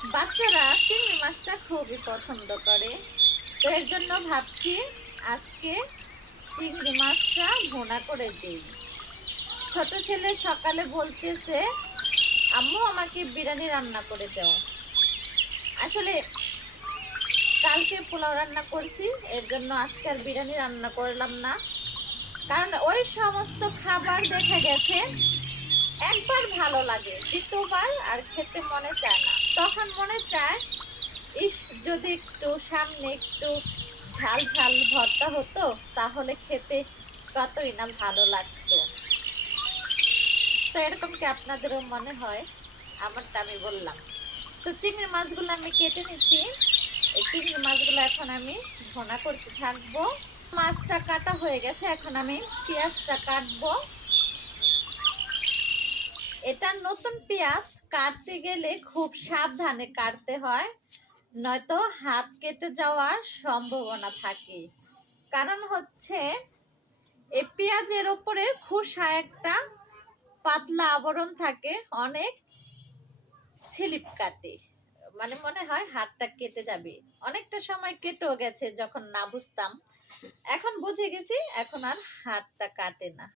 বাচ্চারা চিংড়ি মাছটা খুবই পছন্দ করে। তো এর জন্য ভাবছি আজকে চিংড়ি মাছটা ভুনা করে দেই। ছোট ছেলে সকালে বলতেছে, আম্মু আমাকে বিরিয়ানি রান্না করে দাও। আসলে কালকে পোলাও রান্না করছি, এর জন্য আজকে আর বিরিয়ানি রান্না করলাম না। কারণ ওই সমস্ত খাবার দেখা গেছে একবার ভালো লাগে, দ্বিতীয়বার আর খেতে মনে চায় না। তখন মনে চায়, ইস, যদি একটু সামনে একটু ঝাল ঝাল ভর্তা হতো তাহলে খেতে কতই না ভালো লাগতো। তো এরকম কি আপনাদেরও মনে হয়? আমারটা আমি বললাম। তো চিংড়ি মাছগুলো আমি কেটে নিচ্ছি। এই চিংড়ি মাছগুলো এখন আমি ভুনা করতে থাকবো। মাছটা কাটা হয়ে গেছে, এখন আমি পেঁয়াজটা কাটবো। এটা নতুন পেঁয়াজ, কাটতে গেলে খুব সাবধানে কাটতে হয়, নয়তো হাত কেটে যাওয়ার সম্ভাবনা থাকে। কারণ হচ্ছে এই পেঁয়াজের ওপরে খোসা একটা পাতলা আবরণ থাকে, অনেক স্লিপ কাটে, মানে মনে হয় হাতটা কেটে যাবে। অনেকটা সময় কেটেও গেছে যখন না বুঝতাম, এখন বুঝে গেছি, এখন আর হাতটা কাটে না।